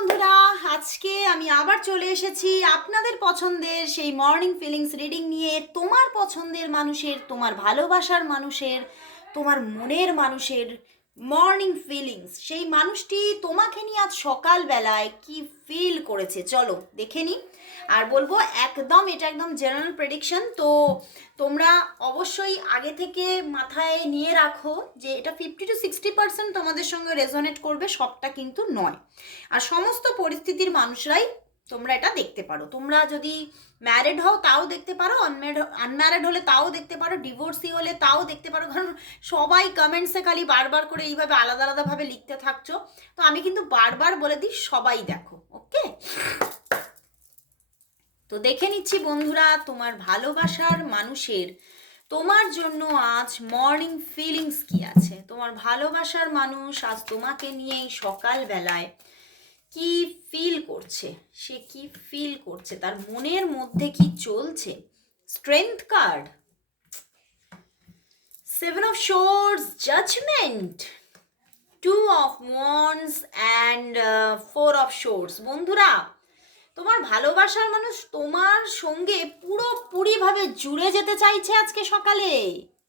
বন্ধুরা, আজকে আমি আবার চলে এসেছি আপনাদের পছন্দের সেই মর্নিং ফিলিংস রিডিং নিয়ে। তোমার পছন্দের মানুষের, তোমার ভালোবাসার মানুষের, তোমার মনের মানুষের মর্নিং ফিলিংস সেই মানুষটি তোমাকে নিয়ে আজ সকালবেলায় কি ফিল করেছে? চলো, দেখে নিই আর বলব, একদম এটা একদম জেনারেল প্রেডিকশন তো তোমরা অবশ্যই আগে থেকে মাথায় নিয়ে রাখো যে এটা ফিফটি টু সিক্সটি পার্সেন্ট তোমাদের সঙ্গে রেজনেট করবে, সবটা কিন্তু নয়। আর সমস্ত পরিস্থিতির মানুষরাই তোমরা এটা দেখতে পারো। তোমরা যদি ম্যারিড হও তাও দেখতে পারো আনম্যারিড আনম্যারিড হলে তাও দেখতে পারো ডিভোর্সি হলে তাও দেখতে পারো। কারণ সবাই কমেন্টসে খালি বারবার করে এইভাবে আলাদা আলাদাভাবে লিখতে থাকছো। তো আমি কিন্তু বারবার বলে দিই, সবাই দেখো ওকে তো দেখে নিচ্ছি বন্ধুরা, তোমার ভালোবাসার মানুষের, তোমার জন্য আজ মর্নিং ফিলিংস কি আছে? তোমার ভালোবাসার মানুষ আজ তোমাকে নিয়ে এই সকালবেলায় কি ফিল করছে? সে কি ফিল করছে? তার মনের মধ্যে কি চলছে? Strength card seven of swords judgement two of wands and four of swords বন্ধুরা, তোমার ভালোবাসার মানুষ তোমার সঙ্গে পুরোপুরিভাবে জুড়ে যেতে চাইছে আজকে সকালে।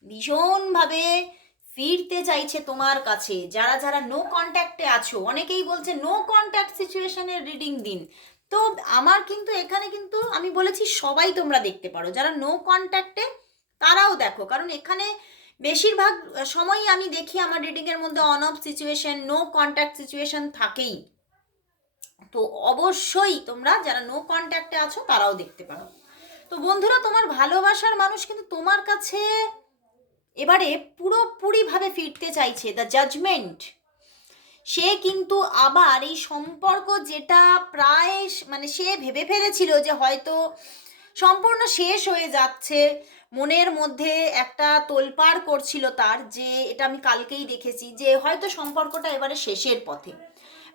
ভীষণভাবে ফিরতে চাইছে তোমার কাছে। যারা যারা নো কন্ট্যাক্টে আছো, অনেকেই বলছে নো কন্ট্যাক্ট সিচুয়েশনের রিডিং দিন। তো আমার কিন্তু এখানে কিন্তু আমি বলেছি সবাই তোমরা দেখতে পারো। যারা নো কন্ট্যাক্টে তারাও দেখো। কারণ এখানে বেশিরভাগ সময়ই আমি দেখি আমার রিডিংয়ের মধ্যে on off situation no contact situation থাকেই। তো অবশ্যই তোমরা যারা নো কন্ট্যাক্টে আছো, তারাও দেখতে পারো। তো বন্ধুরা, তোমার ভালোবাসার মানুষ কিন্তু তোমার কাছে এবারে পুরোপুরিভাবে ফিরতে চাইছে দ্য জাজমেন্ট সে কিন্তু আবার এই সম্পর্ক যেটা প্রায় মানে সে ভেবে ফেলেছিল যে হয়তো সম্পূর্ণ শেষ হয়ে যাচ্ছে। মনের মধ্যে একটা তোলপাড় করছিল তার যে এটা আমি কালকেই দেখেছি যে হয়তো সম্পর্কটা এবারে শেষের পথে।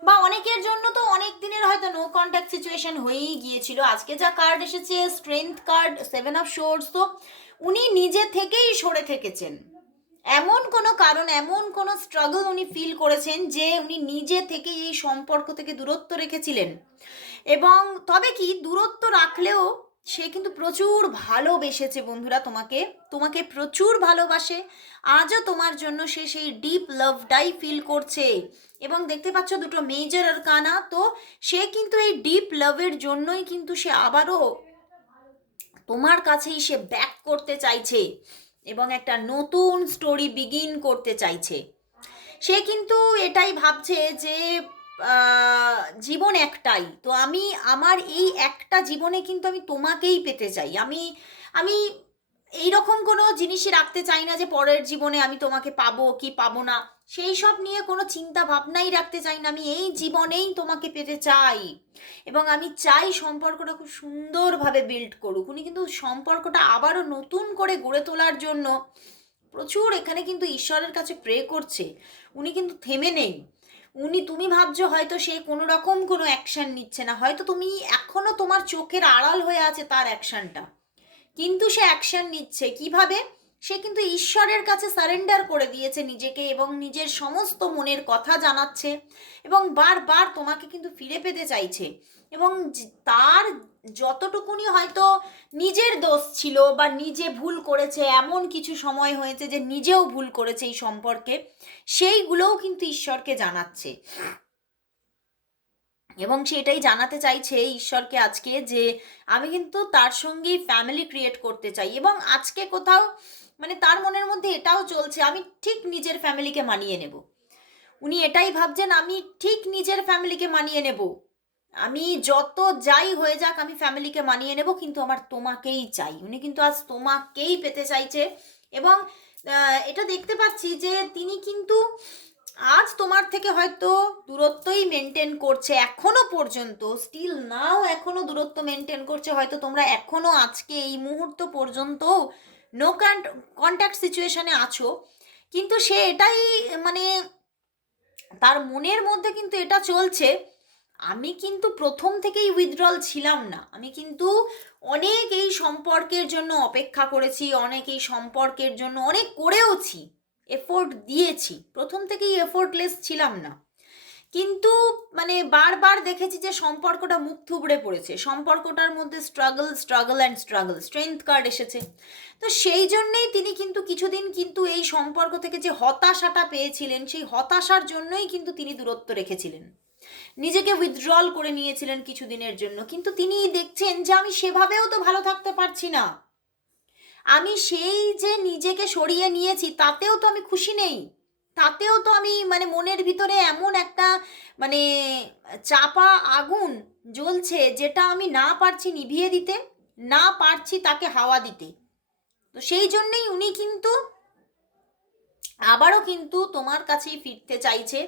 বা অনেকের জন্য তো অনেক দিনের হয়তো নো কন্ট্যাক্ট সিচুয়েশন হয়েই গিয়েছিল। আজকে যা কার্ড এসেছে strength card seven of swords তো উনি নিজে থেকেই সরে থেকেছেন। এমন কোনো কারণ, এমন কোনো স্ট্রাগল উনি ফিল করেছেন যে উনি নিজে থেকে এই সম্পর্ক থেকে দূরত্ব রেখেছিলেন। এবং তবে কি, দূরত্ব রাখলেও সে কিন্তু প্রচুর ভালোবেসেছে বন্ধুরা তোমাকে। তোমাকে প্রচুর ভালোবাসে। আজও তোমার জন্য সে সেই ডিপ লাভটাই ফিল করছে। এবং দেখতে পাচ্ছ দুটো মেজর আর কানা তো সে কিন্তু এই ডিপ লাভের জন্যই কিন্তু সে আবারও তোমার কাছেই সে ব্যাক করতে চাইছে এবং একটা নতুন স্টোরি বিগিন করতে চাইছে। সে কিন্তু এটাই ভাবছে যে জীবন একটাই। তো আমি আমার এই একটা জীবনে কিন্তু আমি তোমাকেই পেতে চাই। আমি আমি এই রকম কোনো জিনিসই রাখতে চাই না যে পরের জীবনে আমি তোমাকে পাবো কি পাবো না। সেই সব নিয়ে কোনো চিন্তা ভাবনাই রাখতে চাই না। আমি এই জীবনেই তোমাকে পেতে চাই। এবং আমি চাই সম্পর্কটা খুব সুন্দরভাবে বিল্ড করুক। উনি কিন্তু সম্পর্কটা আবারও নতুন করে গড়ে তোলার জন্য প্রচুর এখানে কিন্তু ঈশ্বরের কাছে প্রে করছে। উনি কিন্তু থেমে নেই। উনি, তুমি ভাবছ হয়তো সে কোনো রকম কোনো অ্যাকশন নিচ্ছে না। হয়তো তুমি এখনও তোমার চোখের আড়াল হয়ে আছে তার অ্যাকশনটা কিন্তু সে অ্যাকশন নিচ্ছে। কীভাবে? সে কিন্তু ঈশ্বরের কাছে সারেন্ডার করে দিয়েছে নিজেকে এবং নিজের সমস্ত মনের কথা জানাচ্ছে এবং বারবার তোমাকে কিন্তু ফিরে পেতে চাইছে এবং তার যতটুকুনি হয়তো নিজের দোষ ছিল বা নিজে ভুল করেছে, এমন কিছু সময় হয়েছে যে নিজেও ভুল করেছে এই সম্পর্কে, সেইগুলোও কিন্তু ঈশ্বরকে জানাচ্ছে। এবং সেটাই জানাতে চাইছে ঈশ্বরকে আজকে যে আমি কিন্তু তার সঙ্গেই ফ্যামিলি ক্রিয়েট করতে চাই এবং আজকে কোথাও মানে তার মনের মধ্যে এটাও চলছে, আমি ঠিক নিজের ফ্যামিলিকে মানিয়ে নেব। উনি এটাই ভাবছেন, আমি ঠিক নিজের ফ্যামিলিকে মানিয়ে নেব। আমি যত যাই হয়ে যাক, আমি ফ্যামিলিকে মানিয়ে নেব, কিন্তু আমার তোমাকেই চাই। উনি কিন্তু আজ তোমাকেই পেতে চাইছে এবং এটা দেখতে পাচ্ছি যে তিনি কিন্তু আজ তোমার থেকে হয়তো দূরত্বই মেনটেন করছে এখনও পর্যন্ত। স্টিল নাও এখনও দূরত্ব মেনটেন করছে। হয়তো তোমরা এখনও আজকে এই মুহূর্ত পর্যন্ত নো কন্ট্যাক্ট সিচুয়েশানে আছো। কিন্তু সে এটাই মানে তার মনের মধ্যে কিন্তু এটা চলছে। আমি কিন্তু প্রথম থেকেই উইথড্রল ছিলাম না। আমি কিন্তু অনেক এই সম্পর্কের জন্য অপেক্ষা করেছি, অনেক এই সম্পর্কের জন্য অনেক করেওছি এফোর্ট দিয়েছি। প্রথম থেকেই এফোর্টলেস ছিলাম না। কিন্তু মানে বারবার দেখেছি যে সম্পর্কটা মুখ থুবড়ে পড়েছে। সম্পর্কটার মধ্যে struggle struggle and struggle strength card এসেছে। তো সেই জন্যেই তিনি কিন্তু কিছুদিন কিন্তু এই সম্পর্ক থেকে যে হতাশাটা পেয়েছিলেন, সেই হতাশার জন্যই কিন্তু তিনি দূরত্ব রেখেছিলেন। নিজেকে উইথড্রল করে নিয়েছিলেন কিছুদিনের জন্য। কিন্তু তিনি দেখছেন যে আমি সেভাবেও তো ভালো থাকতে পারছি না। আমি সেই যে নিজেকে সরিয়ে নিয়েছি, তাতেও তো আমি খুশি নেই। তাতেও তো আমি মানে মনের ভিতরে এমন একটা মানে চাপা আগুন জ্বলছে যেটা আমি না পারছি নিভিয়ে দিতে, না পারছি তাকে হাওয়া দিতে। তো সেই জন্যেই উনি কিন্তু আবারও কিন্তু তোমার কাছেই ফিরতে চাইছে।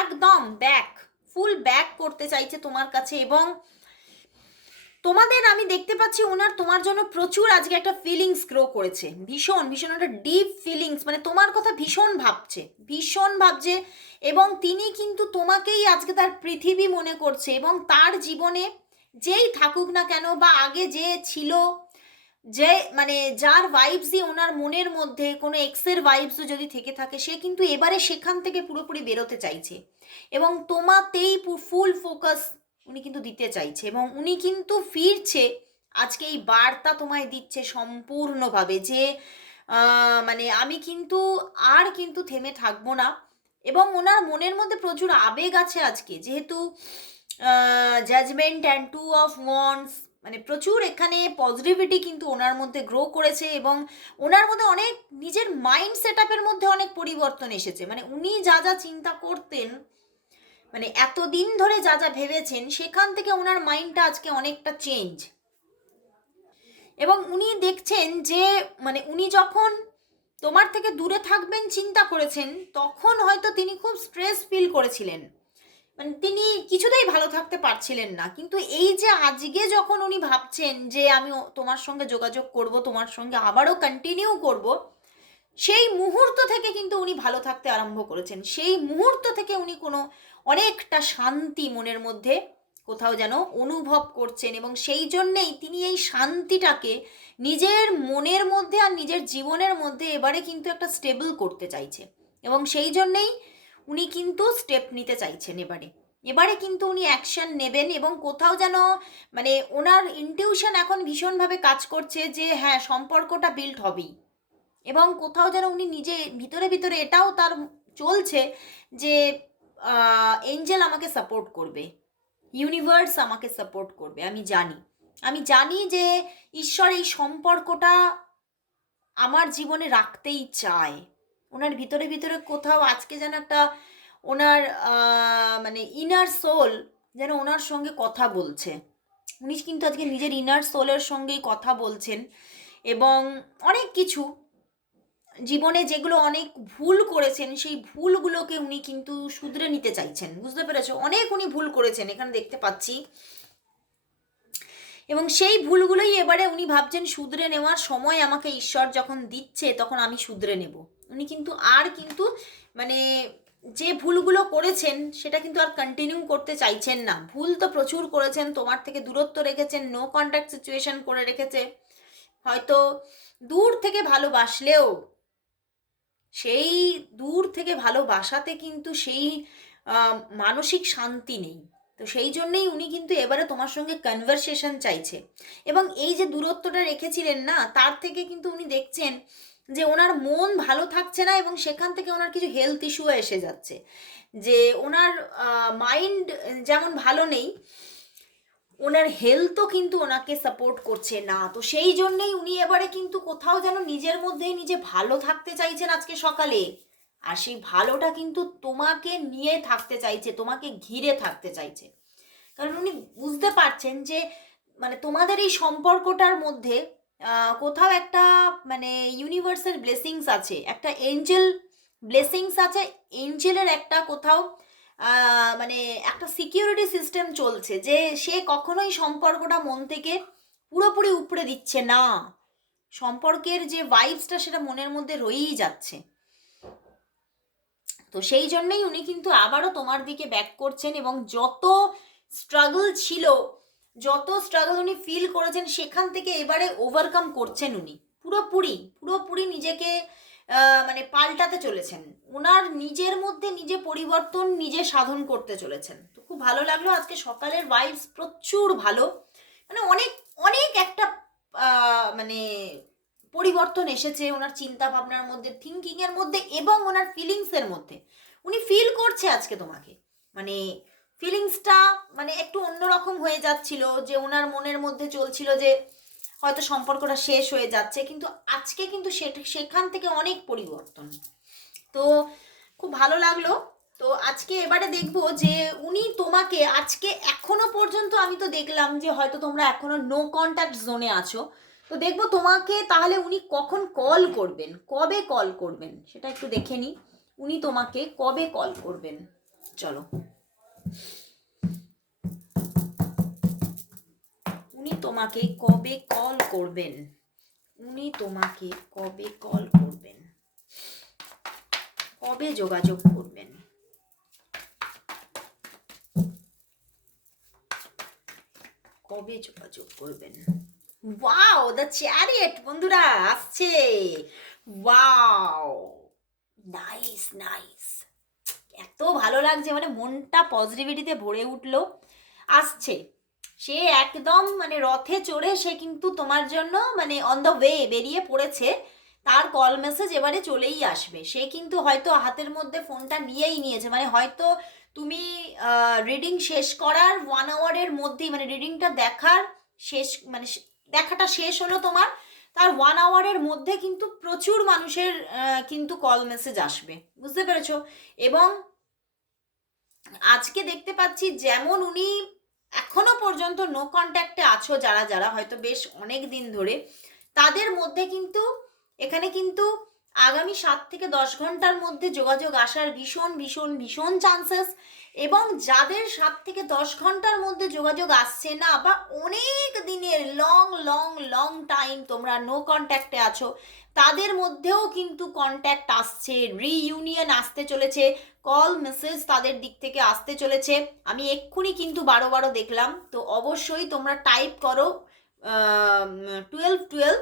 একদম ব্যাক ফুল ব্যাক করতে চাইছে তোমার কাছে এবং তোমাদের আমি দেখতে পাচ্ছি ওনার তোমার জন্য প্রচুর আজকে একটা ফিলিংস গ্রো করেছে। ভীষণ ভীষণ একটা ডিপ ফিলিংস মানে তোমার কথা ভীষণ ভাবছে ভীষণ ভাবছে এবং তিনি কিন্তু তোমাকেই আজকে তার পৃথিবী মনে করছে এবং তার জীবনে যেই থাকুক না কেন বা আগে যে ছিল, যে মানে যার ভাইবসই ওনার মনের মধ্যে, কোনো এক্সের ভাইবসও যদি থেকে থাকে, সে কিন্তু এবারে সেখান থেকে পুরোপুরি বেরোতে চাইছে। এবং তোমাতেই ফুল ফোকাস উনি কিন্তু দিতে চাইছে এবং উনি কিন্তু ফিরছে। আজকে এই বার্তা তোমায় দিচ্ছে সম্পূর্ণভাবে যে মানে আমি কিন্তু আর কিন্তু থেমে থাকব না এবং ওনার মনের মধ্যে প্রচুর আবেগ আছে আজকে। যেহেতু judgement and two of wands মানে প্রচুর এখানে পজিটিভিটি কিন্তু ওনার মধ্যে গ্রো করেছে এবং ওনার মধ্যে অনেক নিজের মাইন্ড সেট মধ্যে অনেক পরিবর্তন এসেছে। মানে উনি যা যা চিন্তা করতেন মানে এতদিন ধরে যা যা ভেবেছেন, সেখান থেকে ওনার মাইন্ডটা আজকে অনেকটা চেঞ্জ এবং উনি দেখছেন যে মানে উনি যখন তোমার থেকে দূরে থাকবেন, চিন্তা করেছেন, তখন হয়তো তিনি খুব স্ট্রেস ফিল করেছিলেন। মানে তিনি কিছুতেই ভালো থাকতে পারছিলেন না। কিন্তু এই যে আজকে যখন উনি ভাবছেন যে, আমি তোমার সঙ্গে যোগাযোগ করব, তোমার সঙ্গে আবারও কন্টিনিউ করব, সেই মুহূর্ত থেকে কিন্তু উনি ভালো থাকতে আরম্ভ করেছেন। সেই মুহূর্ত থেকে উনি কোনো অনেকটা শান্তি মনের মধ্যে কোথাও যেন অনুভব করছেন এবং সেই জন্যেই তিনি এই শান্তিটাকে নিজের মনের মধ্যে আর নিজের জীবনের মধ্যে এবারে কিন্তু একটা স্টেবল করতে চাইছে। এবং সেই জন্যেই উনি কিন্তু স্টেপ নিতে চাইছেন এবারে। এবারে কিন্তু উনি অ্যাকশন নেবেন এবং কোথাও যেন মানে ওনার ইনটিউশন এখন ভীষণভাবে কাজ করছে যে হ্যাঁ সম্পর্কটা বিল্ড হবেই। এবং কোথাও যেন উনি নিজে, ভিতরে ভিতরে এটাও তার চলছে যে এঞ্জেল আমাকে সাপোর্ট করবে। ইউনিভার্স আমাকে সাপোর্ট করবে, আমি জানি। আমি জানি যে ঈশ্বর এই সম্পর্কটা আমার জীবনে রাখতেই চায়। ওনার ভিতরে ভিতরে কোথাও আজকে যেন একটা ওনার মানে ইনার সোল যেন ওনার সঙ্গে কথা বলছে। উনি কিন্তু আজকে নিজের ইনার সোলের সঙ্গেই কথা বলছেন এবং অনেক কিছু জীবনে যেগুলো অনেক ভুল করেছেন, সেই ভুলগুলোকে উনি কিন্তু শুধরে নিতে চাইছেন। বুঝতে পেরেছ? অনেক উনি ভুল করেছেন, এখানে দেখতে পাচ্ছি। এবং সেই ভুলগুলোই এবারে উনি ভাবছেন, শুধরে নেওয়ার সময় আমাকে ঈশ্বর যখন দিচ্ছে, তখন আমি শুধরে নেব। উনি কিন্তু আর কিন্তু মানে যে ভুলগুলো করেছেন, সেটা কিন্তু আর কন্টিনিউ করতে চাইছেন না। ভুল তো প্রচুর করেছেন, তোমার থেকে দূরত্ব রেখেছেন নো কন্ট্যাক্ট সিচুয়েশন করে রেখেছে। হয়তো দূর থেকে ভালোবাসলেও সেই দূর থেকে ভালোবাসাতে কিন্তু সেই মানসিক শান্তি নেই। তো সেই জন্যেই উনি কিন্তু এবারে তোমার সঙ্গে কনভারসেশন চাইছে। এবং এই যে দূরত্বটা রেখেছিলেন না, তার থেকে কিন্তু উনি দেখছেন যে ওনার মন ভালো থাকছে না এবং সেখান থেকে ওনার কিছু হেলথ ইস্যু এসে যাচ্ছে। যে ওনার মাইন্ড যেমন ভালো নেই ওনার হেলথও কিন্তু ওনাকে সাপোর্ট করছে না। তো সেই জন্যেই উনি এবারে কিন্তু কোথাও যেন নিজের মধ্যেই নিজে ভালো থাকতে চাইছেন আজকে সকালে। আর সেই ভালোটা কিন্তু তোমাকে নিয়ে থাকতে চাইছে, তোমাকে ঘিরে থাকতে চাইছে। কারণ উনি বুঝতে পারছেন যে মানে তোমাদের এই সম্পর্কটার মধ্যে কোথাও একটা মানে ইউনিভার্সাল ব্লেসিংস আছে। একটা এঞ্জেল ব্লেসিংস আছে এঞ্জেলের একটা কোথাও মানে একটা সিকিউরিটি সিস্টেম চলছে যে সে কখনোই সম্পর্কটা মন থেকে পুরোপুরি উপড়ে দিচ্ছে না। সম্পর্কের যে ভাইবসটা সেটা মনের মধ্যে রয়েই যাচ্ছে। তো সেই জন্যই উনি কিন্তু আবারও তোমার দিকে ব্যাক করছেন এবং যত স্ট্রাগল ছিল, যত স্ট্রাগল উনি ফিল করেছেন, সেখান থেকে এবারে ওভারকাম করছেন উনি। পুরোপুরি পুরোপুরি নিজেকে মানে পাল্টাতে চলেছেন। ওনার নিজের মধ্যে নিজে পরিবর্তন নিজে সাধন করতে চলেছেন। তো খুব ভালো লাগল আজকে সকালের ভাইবস প্রচুর ভালো। মানে অনেক অনেক একটা মানে পরিবর্তন এসেছে ওনার চিন্তা ভাবনার মধ্যে থিঙ্কিং এর মধ্যে এবং ওনার ফিলিংস এর মধ্যে। উনি ফিল করছে আজকে তোমাকে। মানে ফিলিংসটা মানে একটু অন্যরকম হয়ে যাচ্ছিল যে ওনার মনের মধ্যে চলছিল যে হয়তো সম্পর্কটা শেষ হয়ে যাচ্ছে, কিন্তু আজকে কিন্তু সেখান থেকে অনেক পরিবর্তন। তো খুব ভালো লাগল। তো আজকে এবারে দেখব যে উনি তোমাকে আজকে এখনও পর্যন্ত আমি তো দেখলাম যে হয়তো তোমরা এখনও নো কন্ট্যাক্ট জোনে আছো। তো দেখব তোমাকে তাহলে উনি কখন কল করবেন, কবে কল করবেন, সেটা একটু দেখে নিই। উনি তোমাকে কবে কল করবেন? চলো। তোমাকে কবে কল করবেন? উনি তোমাকে কবে কল করবেন? কবে যোগাযোগ করবেন? কবে যোগাযোগ করবেন? ওয়াও দ্য চ্যারিয়েট বন্ধুরা, আসছে। ওয়াও নাইস নাইস এত ভালো লাগছে মানে মনটা পজিটিভিটিতে ভরে উঠল। আসছে। সে একদম মানে রথে চড়ে সে কিন্তু তোমার জন্য মানে অন দ্য ওয়ে বেরিয়ে পড়েছে। তার কল মেসেজ এবারে চলেই আসবে। সে কিন্তু হয়তো হাতের মধ্যে ফোনটা নিয়েই নিয়েছে। মানে হয়তো তুমি রিডিং শেষ করার ওয়ান আওয়ারের মধ্যেই মানে রিডিংটা দেখার শেষ মানে দেখাটা শেষ হলো তোমার। তার ওয়ান আওয়ারের মধ্যে কিন্তু প্রচুর মানুষের কিন্তু কল মেসেজ আসবে। বুঝতে পেরেছ? এবং আজকে দেখতে পাচ্ছি যেমন উনি এখনও পর্যন্ত নো কন্ট্যাক্টে আছো যারা যারা হয়তো বেশ অনেক দিন ধরে, তাদের মধ্যে কিন্তু, এখানে কিন্তু আগামী সাত থেকে দশ ঘণ্টার মধ্যে যোগাযোগ আসার ভীষণ ভীষণ ভীষণ চান্সেস এবং যাদের সাত থেকে দশ ঘণ্টার মধ্যে যোগাযোগ আসছে না বা অনেক দিনের লং লং লং টাইম তোমরা নো কন্ট্যাক্টে আছো, তাদের মধ্যেও কিন্তু কন্ট্যাক্ট আসছে রিইউনিয়ন আসতে চলেছে কল মেসেজ তাদের দিক থেকে আসতে চলেছে। আমি এক্ষুনি কিন্তু বারো বারো দেখলাম, তো অবশ্যই তোমরা টাইপ করো twelve twelve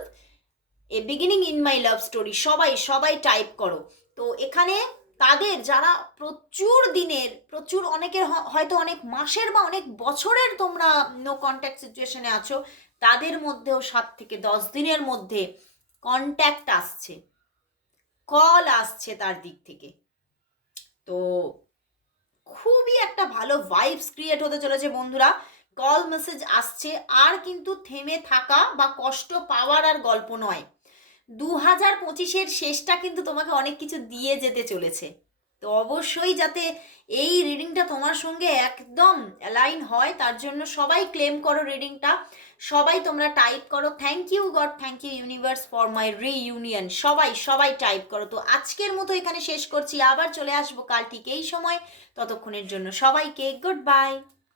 a beginning in my love story সবাই সবাই টাইপ করো। তো এখানে তাদের যারা প্রচুর দিনের, প্রচুর অনেকের হয়তো অনেক মাসের বা অনেক বছরের তোমরা নো কন্ট্যাক্ট সিচুয়েশনে আছো, তাদের মধ্যেও সাত থেকে দশ দিনের মধ্যে কন্ট্যাক্ট আসছে। কল আসছে তার দিক থেকে। তো খুবই একটা ভালো ভাইবস ক্রিয়েট হতে চলেছে বন্ধুরা। কল মেসেজ আসছে, আর কিন্তু থেমে থাকা বা কষ্ট পাওয়ার আর গল্প নয়। দু হাজার পঁচিশের শেষটা কিন্তু তোমাকে অনেক কিছু দিয়ে যেতে চলেছে। তো অবশ্যই যাতে এই রিডিংটা তোমার সঙ্গে একদম অ্যালাইন হয়, তার জন্য সবাই ক্লেম করো রিডিংটা সবাই তোমরা টাইপ করো thank you God thank you universe for my reunion সবাই সবাই টাইপ করো। তো আজকের মতো এখানে শেষ করছি। আবার চলে আসব কাল ঠিক এই সময়। ততক্ষণের জন্য সবাইকে গুড বাই